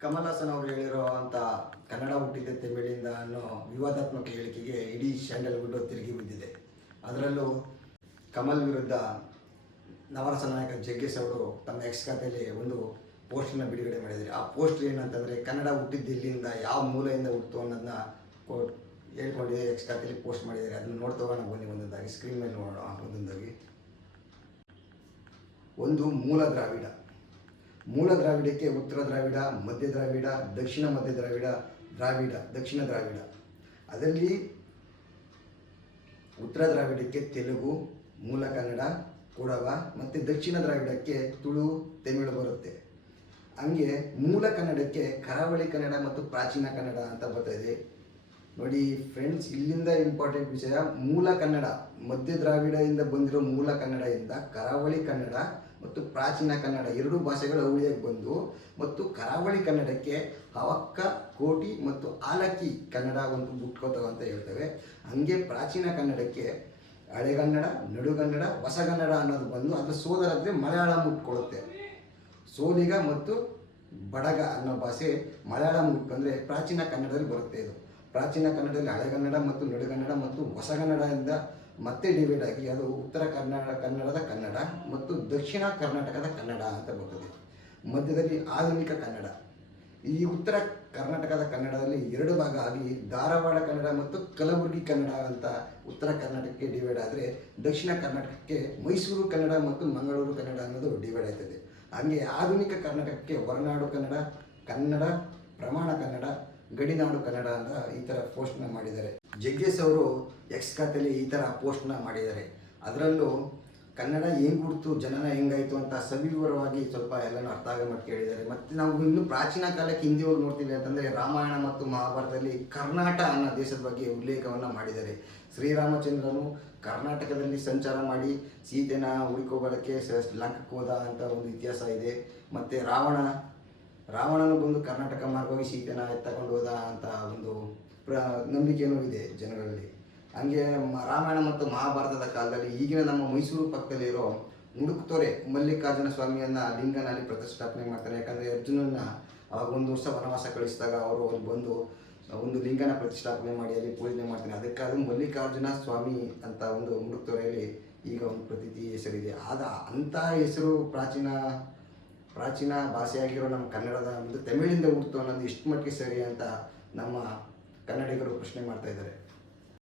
ಕಮಲ್ ಹಾಸನ್ ಅವರು ಹೇಳಿರೋ ಅಂತ ಕನ್ನಡ ಹುಟ್ಟಿದೆ ತಮಿಳಿಂದ ಅನ್ನೋ ವಿವಾದಾತ್ಮಕ ಹೇಳಿಕೆಗೆ ಇಡೀ ಸ್ಯಾಂಡಲ್ವುಡ್ ತಿರುಗಿ ಬಿದ್ದಿದೆ. ಅದರಲ್ಲೂ ಕಮಲ್ ವಿರುದ್ಧ ನವರಸ ನಾಯಕ ಜಗ್ಗೇಶ್ ಅವರು ತಮ್ಮ ಎಕ್ಸ್ ಖಾತೆಯಲ್ಲಿ ಒಂದು ಪೋಸ್ಟನ್ನು ಬಿಡುಗಡೆ ಮಾಡಿದ್ದಾರೆ. ಆ ಪೋಸ್ಟ್ ಏನಂತಂದರೆ, ಕನ್ನಡ ಹುಟ್ಟಿದ್ದು ಇಲ್ಲಿಂದ ಯಾವ ಮೂಲೆಯಿಂದ ಹುಟ್ಟಿತು ಅನ್ನೋದನ್ನ ಕೋಟ್ ಹೇಳ್ಕೊಂಡು ಎಕ್ಸ್ ಖಾತೆಯಲ್ಲಿ ಪೋಸ್ಟ್ ಮಾಡಿದ್ದಾರೆ. ಅದನ್ನು ನೋಡ್ತಾ ಬನ್ನಿ ಒಂದೊಂದಾಗಿ. ಸ್ಕ್ರೀನ್ ಮೇಲೆ ನೋಡೋಣ, ಒಂದೊಂದಾಗಿ. ಒಂದು ಮೂಲ ದ್ರಾವಿಡ. ಮೂಲ ದ್ರಾವಿಡಕ್ಕೆ ಉತ್ತರ ದ್ರಾವಿಡ, ಮಧ್ಯ ದ್ರಾವಿಡ, ದಕ್ಷಿಣ ಮಧ್ಯ ದ್ರಾವಿಡ ದ್ರಾವಿಡ, ದಕ್ಷಿಣ ದ್ರಾವಿಡ. ಅದರಲ್ಲಿ ಉತ್ತರ ದ್ರಾವಿಡಕ್ಕೆ ತೆಲುಗು, ಮೂಲ ಕನ್ನಡ, ಕೊಡವ ಮತ್ತು ದಕ್ಷಿಣ ದ್ರಾವಿಡಕ್ಕೆ ತುಳು, ತಮಿಳು ಬರುತ್ತೆ. ಹಂಗೆ ಮೂಲ ಕನ್ನಡಕ್ಕೆ ಕರಾವಳಿ ಕನ್ನಡ ಮತ್ತು ಪ್ರಾಚೀನ ಕನ್ನಡ ಅಂತ ಬರ್ತಾ ಇದೆ. ನೋಡಿ ಫ್ರೆಂಡ್ಸ್ ಇಲ್ಲಿಂದ ಇಂಪಾರ್ಟೆಂಟ್ ವಿಷಯ, ಮೂಲ ಕನ್ನಡ, ಮಧ್ಯ ದ್ರಾವಿಡದಿಂದ ಬಂದಿರೋ ಮೂಲ ಕನ್ನಡದಿಂದ ಕರಾವಳಿ ಕನ್ನಡ ಮತ್ತು ಪ್ರಾಚೀನ ಕನ್ನಡ ಎರಡೂ ಭಾಷೆಗಳು ಅವಳಿಯಾಗಿ ಬಂದು ಮತ್ತು ಕರಾವಳಿ ಕನ್ನಡಕ್ಕೆ ಹವಕ್ಕ, ಕೋಟಿ ಮತ್ತು ಆಲಕ್ಕಿ ಕನ್ನಡ ಒಂದು ಮುಟ್ಕೋತವೆ ಅಂತ ಹೇಳ್ತೇವೆ. ಹಂಗೆ ಪ್ರಾಚೀನ ಕನ್ನಡಕ್ಕೆ ಹಳೆಗನ್ನಡ, ನಡುಗನ್ನಡ, ಹೊಸಗನ್ನಡ ಅನ್ನೋದು ಬಂದು ಅದ್ರ ಸೋದರದ್ರೆ ಮಲಯಾಳಂ ಮುಟ್ಕೊಳ್ಳುತ್ತೆ. ಸೋಲಿಗ ಮತ್ತು ಬಡಗ ಅನ್ನೋ ಭಾಷೆ ಮಲಯಾಳಂ ಮುಟ್ಕೊಂಡ್ರೆ ಪ್ರಾಚೀನ ಕನ್ನಡದಲ್ಲಿ ಬರುತ್ತೆ ಇದು. ಪ್ರಾಚೀನ ಕನ್ನಡದಲ್ಲಿ ಹಳೆಗನ್ನಡ ಮತ್ತು ನಡುಗನ್ನಡ ಮತ್ತು ಹೊಸಗನ್ನಡದಿಂದ ಮತ್ತೆ ಡಿವೈಡ್ ಆಗಿ ಅದು ಉತ್ತರ ಕನ್ನಡ, ಕನ್ನಡದ ಕನ್ನಡ ಮತ್ತು ದಕ್ಷಿಣ ಕರ್ನಾಟಕದ ಕನ್ನಡ ಅಂತ ಬರ್ತದೆ. ಮಧ್ಯದಲ್ಲಿ ಆಧುನಿಕ ಕನ್ನಡ. ಈ ಉತ್ತರ ಕರ್ನಾಟಕದ ಕನ್ನಡದಲ್ಲಿ ಎರಡು ಭಾಗ ಆಗಿ ಧಾರವಾಡ ಕನ್ನಡ ಮತ್ತು ಕಲಬುರಗಿ ಕನ್ನಡ ಅಂತ ಉತ್ತರ ಕರ್ನಾಟಕಕ್ಕೆ ಡಿವೈಡ್ ಆದರೆ ದಕ್ಷಿಣ ಕರ್ನಾಟಕಕ್ಕೆ ಮೈಸೂರು ಕನ್ನಡ ಮತ್ತು ಮಂಗಳೂರು ಕನ್ನಡ ಅನ್ನೋದು ಡಿವೈಡ್ ಆಗ್ತದೆ ಹಾಗೆ ಆಧುನಿಕ ಕರ್ನಾಟಕಕ್ಕೆ ಹೊರನಾಡು ಕನ್ನಡ ಕನ್ನಡ, ಪ್ರಮಾಣ ಕನ್ನಡ, ಗಡಿನಾಡು ಕನ್ನಡ ಅಂತ ಈ ಥರ ಪೋಸ್ಟ್ನ ಮಾಡಿದ್ದಾರೆ. ಜಗ್ಗೇಶ್ ಅವರು ಎಕ್ಸ್ ಖಾತೆಯಲ್ಲಿ ಈ ಥರ ಪೋಸ್ಟ್ನ ಮಾಡಿದ್ದಾರೆ. ಅದರಲ್ಲೂ ಕನ್ನಡ ಹೆಂಗೆ ಹುಡ್ತು ಜನನ ಹೆಂಗಾಯಿತು ಅಂತ ಸವಿವರವಾಗಿ ಸ್ವಲ್ಪ ಎಲ್ಲನೂ ಅರ್ಥ ಆಗೋ ಮಟ್ಟಿಗೆ ಕೇಳಿದ್ದಾರೆ. ಮತ್ತು ನಾವು ಇನ್ನೂ ಪ್ರಾಚೀನ ಕಾಲಕ್ಕೆ ಹಿಂದಿ ಹೋಗಿ ನೋಡ್ತೀವಿ ಅಂತಂದರೆ ರಾಮಾಯಣ ಮತ್ತು ಮಹಾಭಾರತದಲ್ಲಿ ಕರ್ನಾಟ ಅನ್ನೋ ದೇಶದ ಬಗ್ಗೆ ಉಲ್ಲೇಖವನ್ನು ಮಾಡಿದ್ದಾರೆ. ಶ್ರೀರಾಮಚಂದ್ರನು ಕರ್ನಾಟಕದಲ್ಲಿ ಸಂಚಾರ ಮಾಡಿ ಸೀತೆನ ಹುಡುಕೋಗೋದಕ್ಕೆ ಲಂಕಕ್ಕೆ ಹೋದ ಅಂತ ಒಂದು ಇತಿಹಾಸ ಇದೆ. ಮತ್ತು ರಾವಣ, ರಾವಣನು ಬಂದು ಕರ್ನಾಟಕ ಮಾರ್ಗವಾಗಿ ಸೀತೆನ ಎತ್ತಕೊಂಡು ಹೋದ ಅಂತ ಒಂದು ಪ್ರ ನಂಬಿಕೆಯೂ ಇದೆ ಜನಗಳಲ್ಲಿ ಹಂಗೆ ರಾಮಾಯಣ ಮತ್ತು ಮಹಾಭಾರತದ ಕಾಲದಲ್ಲಿ ಈಗಿನ ನಮ್ಮ ಮೈಸೂರು ಪಕ್ಕದಲ್ಲಿರೋ ಮುಡುಕ್ತೊರೆ ಮಲ್ಲಿಕಾರ್ಜುನ ಸ್ವಾಮಿಯನ್ನ ಲಿಂಗನಲ್ಲಿ ಪ್ರತಿಷ್ಠಾಪನೆ ಮಾಡ್ತಾರೆ. ಯಾಕಂದರೆ ಅರ್ಜುನನ ಅವಾಗ ಒಂದು ವರ್ಷ ವನವಾಸ ಕಳಿಸಿದಾಗ ಅವರು ಅಲ್ಲಿ ಬಂದು ಒಂದು ಲಿಂಗನ ಪ್ರತಿಷ್ಠಾಪನೆ ಮಾಡಿ ಅಲ್ಲಿ ಪೂಜನೆ ಮಾಡ್ತಾರೆ. ಅದಕ್ಕಾಗಿ ಮಲ್ಲಿಕಾರ್ಜುನ ಸ್ವಾಮಿ ಅಂತ ಒಂದು ಮುಡುಕ್ತೊರೆಯಲ್ಲಿ ಈಗ ಒಂದು ಪ್ರತೀತಿ ಹೆಸರಿದೆ. ಆದ ಅಂತಹ ಹೆಸರು ಪ್ರಾಚೀನ ಪ್ರಾಚೀನ ಭಾಷೆಯಾಗಿರೋ ನಮ್ಮ ಕನ್ನಡದ ಒಂದು ತಮಿಳಿಂದ ಹುಡ್ತು ಅನ್ನೋದು ಇಷ್ಟು ಮಟ್ಟಿಗೆ ಸರಿ ಅಂತ ನಮ್ಮ ಕನ್ನಡಿಗರು ಪ್ರಶ್ನೆ ಮಾಡ್ತಾ ಇದ್ದಾರೆ.